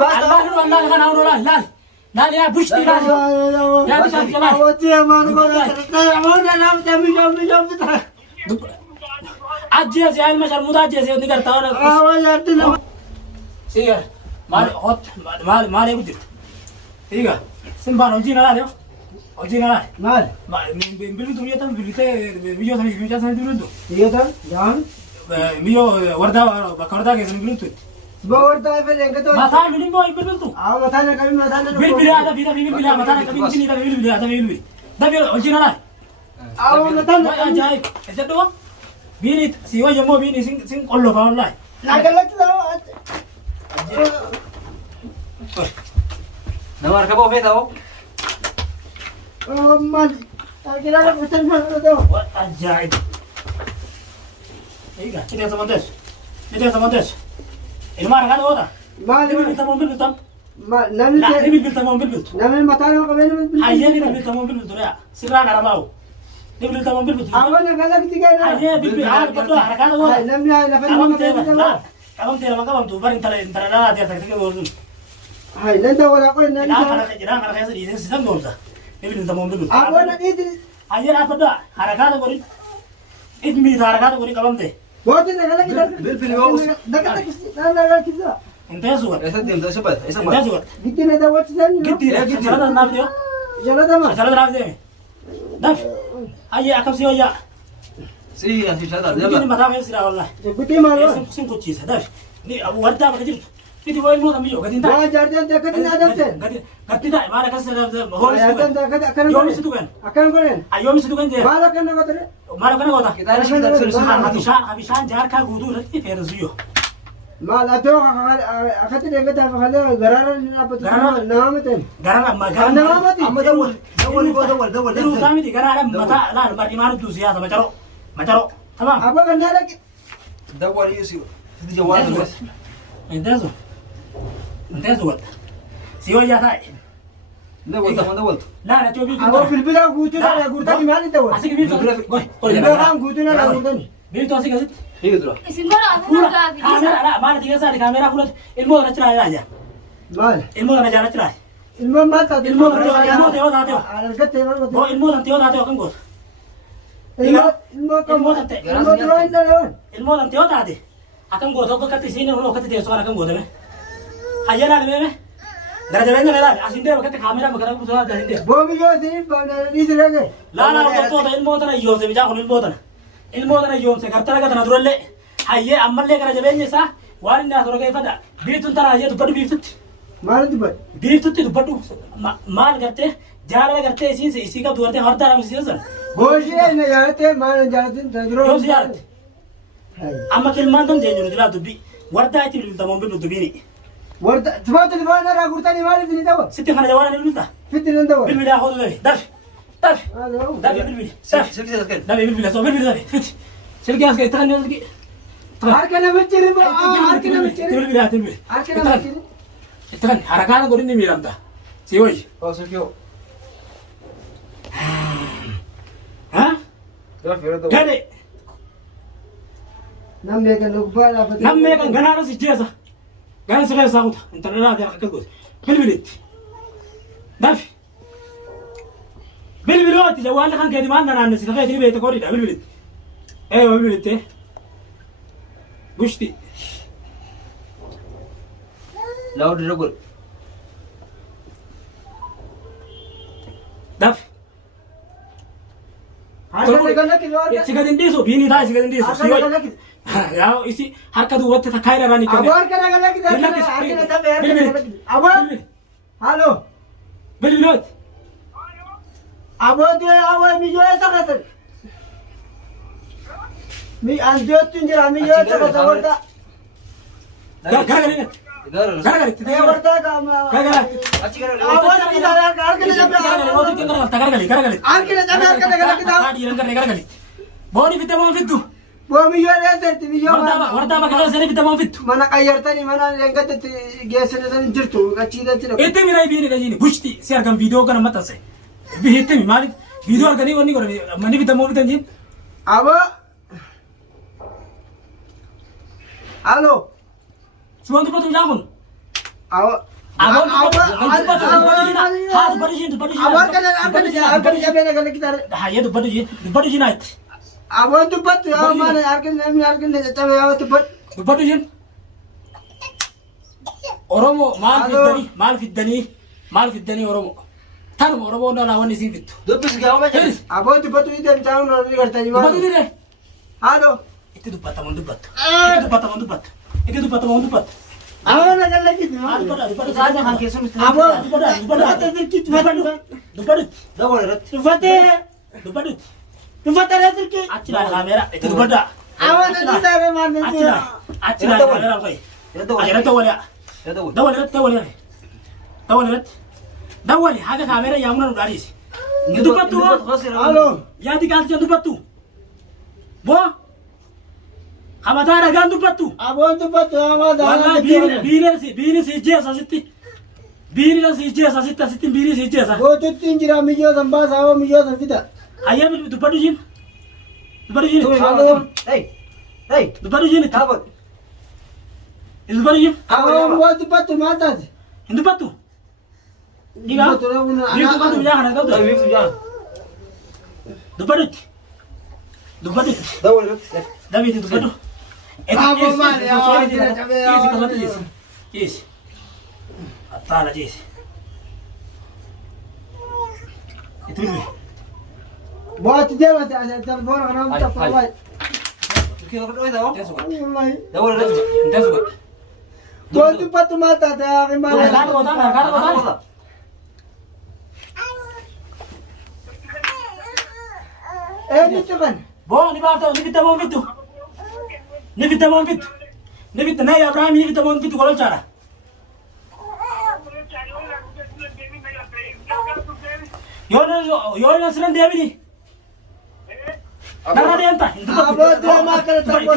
والله كان أقول لا لا يا بوشتي لا يا بوشتي لا وتي ما نقول لا لا مجام أجهز يا المشر متأجهز يا نقدر تانا يا ارتنا سير مال هات مال يبدي إيجا سنبان أجينا لا يا أجينا لا مال بيلو دنيا تام بيلته بيجو ثاني بيجو ثاني بيلو ये था जान بيجو وردا بكردا كيسن بيلو تو बोर्ड है फिर लेंगे तो माथा मिलिंग बो बिल बिल तू आओ बता ना कभी बता ना बिल बिल आदा बिल बिल बिल माथा कभी नहीं था बिल बिल आदा बिल बिल दा बिल ओरिजिनल है आओ बता ना आ जाए ऐसे तो बिल सिवा जम्मो बिल सिंग सिंग कोल्लो फाउन लाई ना गलत था नवार का बोफे था वो माल आगे ना बचन दो अजाइब ठीक है कितने समझते المار هذا هذا ما نبي تمام بالبلتم ما لا نبي بالتمام بالبلت نعمل مطار وقبل حيا نبي بالتمام بالبلت لا سرنا على باو نبي بالتمام بالبلت أولا قالك تيجي حيا بالبلت عارف بدو حركات هذا نمنا نفهم كلام تيرا لا كلام تيرا ما كلام توبر انت لا تيرا تكتك ورد هاي لا انت ولا قول لا انا خير يدين سيستم دوزا نبي بالتمام بالبلت أولا إيد حيا لا بدو حركات ورد إيد مي حركات ورد كلام تي बहुत दिन लगा किधर बिल्कुल वो देखा ना लगा किधर انت زور ऐसा दिन तो सब ऐसा انت زور कितने दवा चल कितनी चला ना दियो चलो दमा चला ना दे دف هيا اكم سيويا سي في شهادة يلا يلا ما تعرف يصير والله कितने मारो سين كنت شيء هدف ني وردا ما كجبت كدي وين مو دميو قدين تا ما جاردن देखत ना दफते قدين تا ما لك هو आयतन देखत अकन يوم يسدوكن अकन कोन يوم يسدوكن جه मारो करने को तेरे ما لك انا ودا كده انا شيء هبيشان جار का गुदू रती फेर زيو ما لا تو अखत देखत خله घरार नाम ते غرا ما غرا नाम ते اما دول دلو تامي دي غرا متا لا ما دي مارو دوسيا ما جرو تمام अब करना लग دول يسيو دي جوال بس انت زود سيو يا تاي دول لا لا تو بيجي अब बिलबिला गुतुना गुरता माली तो اسيك بيجي बिलबिला गुतुना गुरता بيجي تو اسيك هي دول كاميرا لا ما تيجي ساري كاميرا فلوت المو نشرا يا مال المو نجا نشرا المهم ما تدري المو تيو داتيو على القت ما هو المو تيو داتيو كم قول المو تيو داتي akan go to ko kati sine uno kati de so akan go de me ayana le me dara jabe ne la asinde wakati kamera magara ko so da sinde वो भी जो थी इस लगे la la to ilmo tana yo se bija ko ilmo tana yo se kartara ka tana durelle hayye amalle kara jabe ne sa warin na soro ke fada bitun tana ye to padu bitut मार दी but bitut to padu mal करते जारा करते इसी का दुरते हर तरह से सर गोशिया न जाते मान जाते तदरो yo ziyarat amma kilman tan jenyu dila dubbi warda ati bil tamam bil dubbini ورد تبغى تبغى انا راح قلت لي ما لي دواء sitte khana jawana bil da فتني دواء bil bila khod le daf daf هذا هو daf bil bil daf سيف سيف كده daf bil bil so bil bil daf fit شركه اسكي تخني ولدي هاركنا بتشري هاركنا بتشري bil bil bil bil هاركنا بتشري تخن harakana gorin ni miramda siyoy اوسكيو ha ده في رد gade نم لك نقبال namme kan ganara si jesa gan sele sauta internet ya hakka god bil bilit daf bil bilot jawal kan kedi man nan nasi takai tibe ta kori da bil bilit bil bilit bushti لاود رجل daf هاركنا لك الوارد sigadin diso bini da sigadin diso siyoy هاركنا لك ya isi harka du wata ta kaira rani kan أبوار كنا لك هاركنا تبع أبوار هالو bil bilot أبوار ده أبوار ميجوا سكتر مي أنديوت تنجر ميجوا سكتر وردا garagari دار garagari يا وردا كام garagari أبوار كذا هاركنا تبع garagari هاركنا تبع هاركنا كذا tadi garagari boni fitta mo fittu वो मियो ले सकती मियो warda ma kala sene fitta mo fittu mana qayyartani mana lengat geesene san jirtu achida jira ete mi rai bini gajini bushti ser kan video kana mata se bi ete mi mali video argani wonni gorani mani fitta mo fitta jin aba halo suwantu patum jamun Abon ha dubbatu jin Abon kan jabena kan kita. ha ye dubbatu jin ait Abon dubbatu mana arkin cabe awat dubbatu. dubbatu jin Oromo maal fiddani Oromo tan Oromo ndala wani sin fittu Dubbis gaama jira. Abon dubbatu idem taun nori gartani dubbatu dire Halo. itti dubbata mon dubbatu itti dubbata mon dubbatu Abon kan lagi tu. dubbatu Saja kan kesun. Abon dubbatu terkit dubbatu Dawal rat. dubbatu Dubbatu terkit. achila kamera itti dubbata Abon kita mana achila kamera koi ajara tawala Ya dawal. dawali haga kamera yamuna nudaris dubbatu Halo. yaadi kalcha dubbatu bo Hamatara gan dubbatu Abon dubbatu amada. walla biine si jesa sitti biine si jesa sitti biine si jesa Botu tinjira mijo samba sawo mijo sambita. ayya dubbatu jin Halo. Hey. dubbatu jin Tabot. dubbatu jin Abon buat dubbatu mata. dubbatu diga dubbatu ya kana gauda Ay, wifu jan. dubbatu Dawal rat. David dubbatu Abo male, awan dina cabe, awan dina. yes atala yes itu ni Buat dia mata telepon kana tak pawai. Kira ko daw. Wallahi. Dawal rat. das go Buat dubbatu mata dah kada kemana. kota Ni tu kan. bo ni ba ta ni kita mo fitu na ya Abraham ni kita mo fitu kalau cara yo seran dewi ni Nara dia entah. Abo dia makan tak.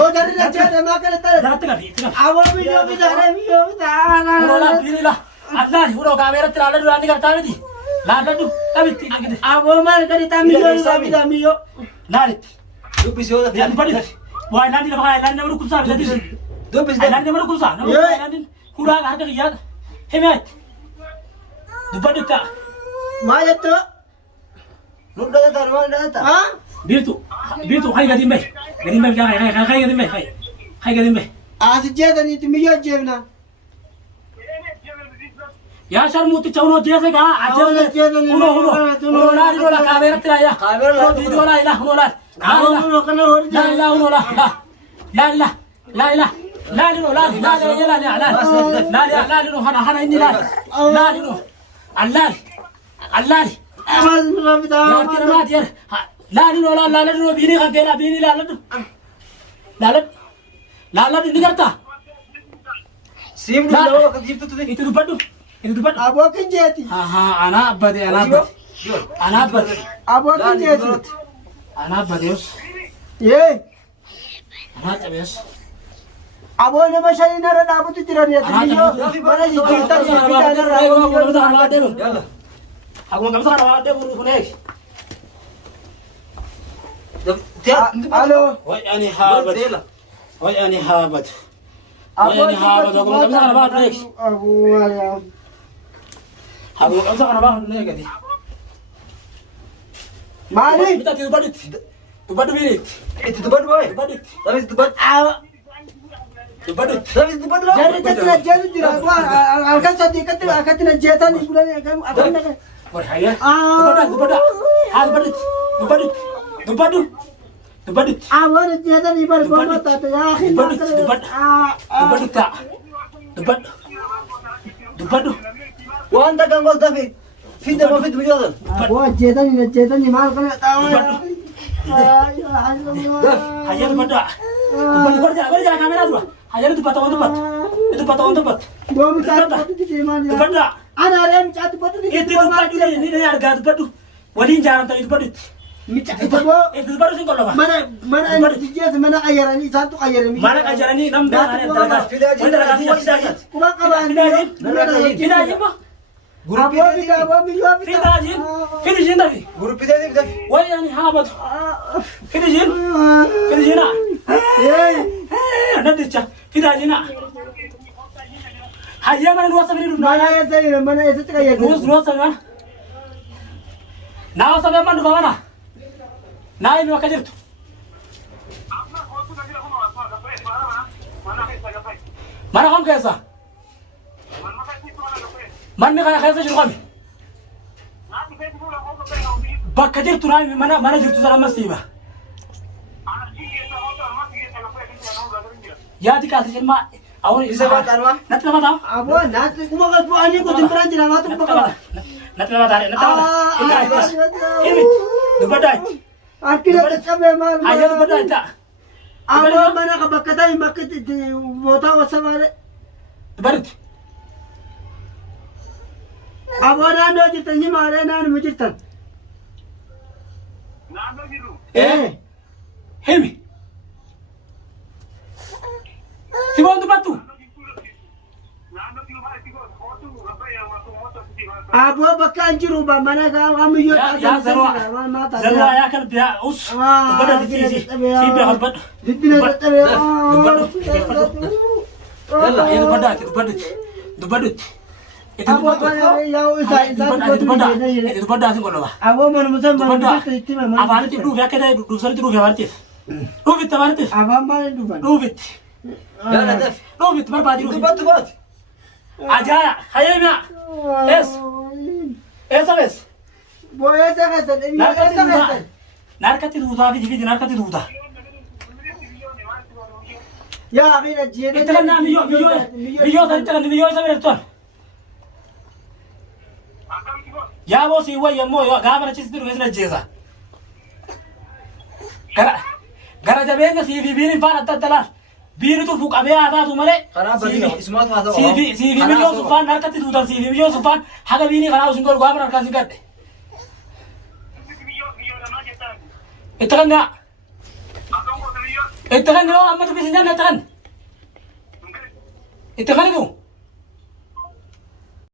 Bo dari dia makan tak. Darat ka bi. Abo mijo kita. Urola binilah. Allah uro kamera terala dulu ani karta ni. Lada tu. Tapi tidak. Abo mal kali mijo. Lari. Dubbis yo da. Dia bari. Wah nanti nak pakai lain nama kursa jadi. Dubbis Lain da. nama kursa. Nanti kurang harga dia. Hemat. Dubadu ka. Maya tu. Nunda da tarwa da ta. Ha? Birtu hai gadim bay. Gadim bay jangan hai gadim bay. Hai gadim bay. Asi jeda ni tu mijo jebna. Ya sharmuti chauno jese ka ajal uno la kamera teraya. Kamera la. Video la ilah uno la. Abo kana hor La ilaha uno la. La ilaha. La ilaha. La ilaha la ilaha la ilaha la ilaha la hana inni la. La ilaha. Allah. Allah. Amal rabita. Ya kira mati ya. La ilaha la bini ka kela bini la la ini karta. Sim du daw ka jiptu tu. Itu dubadu. Abo kinjeti. Anak abadi. Abo kinjeti. Anak abadius. Ye. Anak abadius. Abo ne mashay nara na abo tu tirani ya. Mijo. Mana jita Yalla. Aku nggak bisa ada dia buru kunek. Halo. Wai ani habat. Wai ani habat. Wai ani habat. Aku nggak bisa ada kunek. Abu ya. Aku nggak bisa ada kunek kadi. Mari. Kita tidur badut. Dubadu bini. Itu dubbad boy. Badut. Tapi dubbad. Dubadu. Tapi dubbad lo. Jadi tira. Alkan sati katina jeta ni bulan akan nak. Wai haya. Dubadu. Abo ne jeta ni bar goma ta ya. Dubadu. Wanda gangol tapi. Fide mo fit mijo da. Abo jeta ni mal kana tawa. Haya dubadu. Dubadu kerja kamera dulu. Haya dubatu. Itu patong tempat. Bom ta di mana. Dubadu. Ana rem chat batu di. Itu dubadu ni harga dubadu. Walin jalan tadi dubadu. Itu bo. Itu baru sing kalau Mana jeta mana ayarani satu ayarani. Mana ajaran ni nam dah teraga. Teraga tidak. Kuma kaban. Tidak apa? Guru Abo pide. abo mijo. Finish tadi. Guru pide ni da. Wah yani habat. Finish na. Ye. Nanti cah. Finish na. Hayya mana nuwasa bini dun. mana eessatti qayyadde? Nuwasa mana. Naa sabee man dhufa mana. Naa inni akka jirtu. Mana kam keessa? Manni kana keessa jiru kami? Bakka jirtu naa mana jirtu sana ammas siima. Yaadi kaasi ilma awon Isa baataarma? natti nama ta'a. Aboo naatti kuma qalbii ani kun biraan jira maatu kuma qaba. Natti nama ta'a. Natti nama ta'a. Ilmi dubbaddaa itti. Harki na qaqqabee maal Ayyaa dubbaddaa itti ta'a. Aboo mana ka bakka ta'e bakka bootaa wasa maale. Dubbadditti. Aboo naannoo jirtan ni maalee naannoo jirtan. Himi. Siboon dubbattu. Aboo bakka an jiru ba mana ka kamiyyoo Yaa zaroo yaa kan biyaa us. Dubbaddaa itti si biyaa dubbaddu. Dibbina qaqqabee. Dubbaddaa itti dubbaddu itti. Aboo kana yaa'u isaa Dubbaddaa sin qolloba. Aboo mana musan mana Dubbaddaa. itti mama. Afaanitti dhuufi akka ta'e duubsanitti dhuufi afaanittiif. Dhuufitti afaanittiif. Abaan maal dhufan? Dhuufitti. Yalla daf. Dhuufitti barbaadi dhuufi. Dubbatu baati. Ajaaya hayyamiya. Eessa beessa? Booyesa keessan eessa keessan? Narkatti tuutaa fi jifiti narkatti tuutaa. Yaa akhiira jeedee. Itti kannaa miyyoo sanitti kanni miyyoo isa bineeltuan. Yaa boosii wayya immoo gaafa nachisitti dhufe sin ajjeesa. Gara jabeenya siifi biiniin faan adda adda laal. Biinitu fuqamee haa taatu malee. Karaa badii isumaatu haa ta'u. Siifi miyyoo suffaan harkatti tuutan siifi miyyoo suffaan haga biinii kanaa usin godhu gaafa harkaan sin gadhe. Itti kannaa. Itti kannaa amma dubbisin janna itti kanni. Itti kanni tuu.